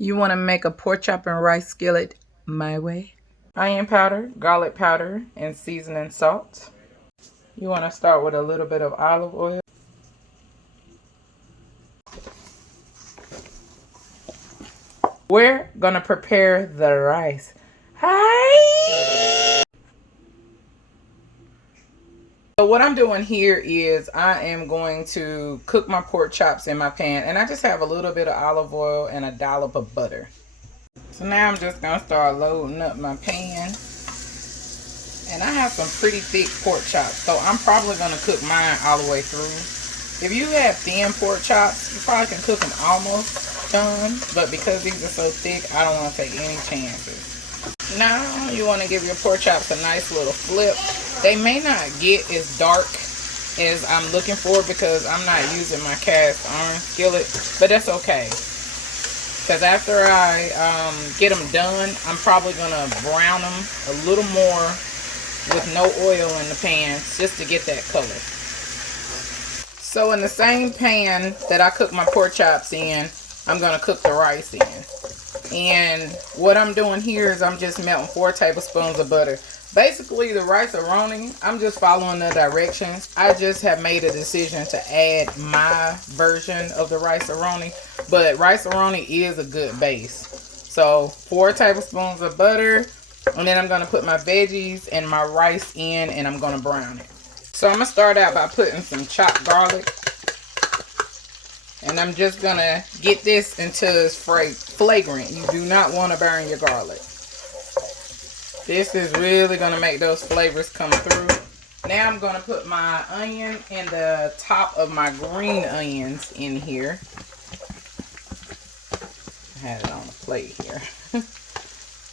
You want to make a pork chop and rice skillet my way? Onion powder, garlic powder, and seasoning salt. You want to start with a little bit of olive oil. We're going to prepare the rice. Hi! So what I'm doing here is I am going to cook my pork chops in my pan. And I just have a little bit of olive oil and a dollop of butter. So now I'm just going to start loading up my pan. And I have some pretty thick pork chops, so I'm probably going to cook mine all the way through. If you have thin pork chops, you probably can cook them almost done. But because these are so thick, I don't want to take any chances. Now you want to give your pork chops a nice little flip. They may not get as dark as I'm looking for because I'm not using my cast iron skillet, but that's okay. Because after I get them done, I'm probably going to brown them a little more with no oil in the pan just to get that color. So in the same pan that I cook my pork chops in, I'm going to cook the rice in. And what I'm doing here is I'm just melting 4 tablespoons of butter. Basically the rice-a-roni, I'm just following the directions. I just have made a decision to add my version of the rice-a-roni, but rice-a-roni is a good base. So 4 tablespoons of butter, and then I'm going to put my veggies and my rice in, and I'm going to brown it. So I'm going to start out by putting some chopped garlic. And I'm just going to get this until it's flagrant. You do not want to burn your garlic. This is really going to make those flavors come through. Now I'm going to put my onion and the top of my green onions in here. I had it on the plate here.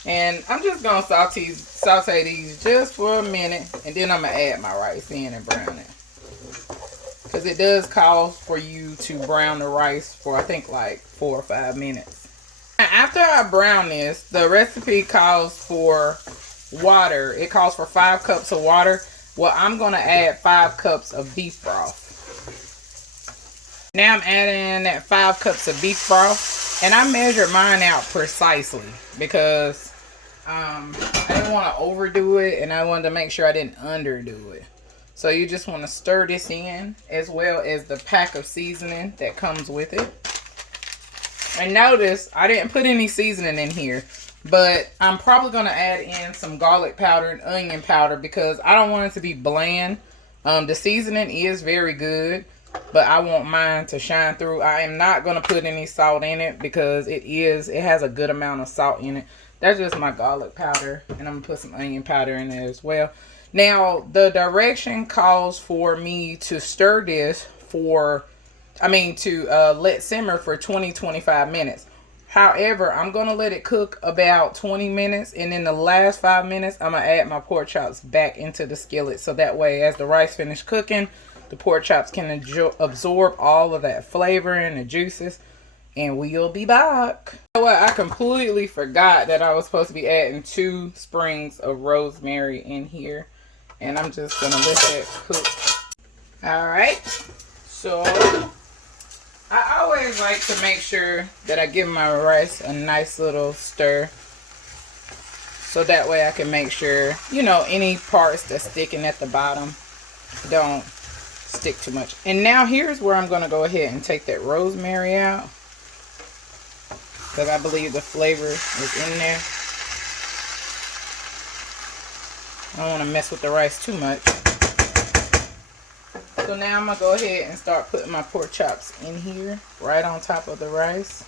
And I'm just going to saute these just for a minute. And then I'm going to add my rice in and brown it. Because it does call for you to brown the rice for I think like 4 or 5 minutes. Now, after I brown this, the recipe calls for water. It calls for 5 cups of water. Well, I'm going to add 5 cups of beef broth. Now I'm adding that 5 cups of beef broth. And I measured mine out precisely because I didn't want to overdo it. And I wanted to make sure I didn't underdo it. So you just want to stir this in as well as the pack of seasoning that comes with it. And notice I didn't put any seasoning in here, but I'm probably going to add in some garlic powder and onion powder because I don't want it to be bland. The seasoning is very good, but I want mine to shine through. I am not going to put any salt in it because it has a good amount of salt in it. That's just my garlic powder, and I'm going to put some onion powder in there as well. Now, the direction calls for me to stir this let simmer for 20-25 minutes. However, I'm going to let it cook about 20 minutes. And in the last 5 minutes, I'm going to add my pork chops back into the skillet. So that way, as the rice finishes cooking, the pork chops can absorb all of that flavor and the juices. And we'll be back. You know what? I completely forgot that I was supposed to be adding 2 sprigs of rosemary in here. And I'm just going to let that cook. Alright. So, I always like to make sure that I give my rice a nice little stir. So that way I can make sure, any parts that's sticking at the bottom don't stick too much. And now here's where I'm going to go ahead and take that rosemary out. Because I believe the flavor is in there. I don't want to mess with the rice too much. So now I'm going to go ahead and start putting my pork chops in here, right on top of the rice.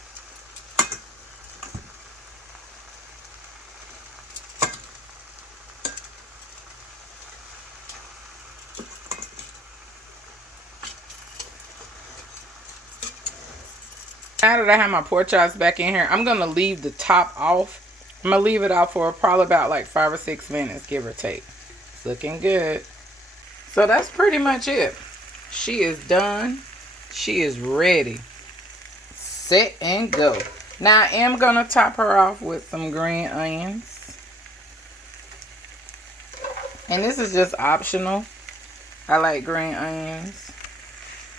Now that I have my pork chops back in here, I'm going to leave the top off. I'm going to leave it off for probably about like 5 or 6 minutes, give or take. It's looking good. So that's pretty much it. She is done. She is ready. Set and go. Now I am going to top her off with some green onions. And this is just optional. I like green onions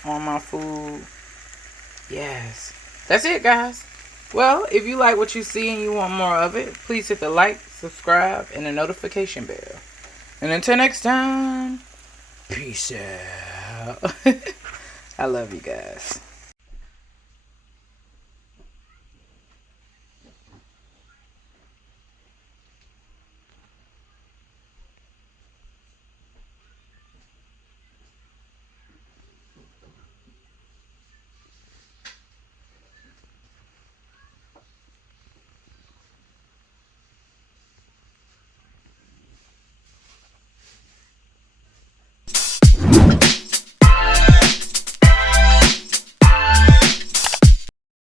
on my food. Yes. That's it, guys. Well, if you like what you see and you want more of it, please hit the like, subscribe, and the notification bell. And until next time, peace out. I love you guys.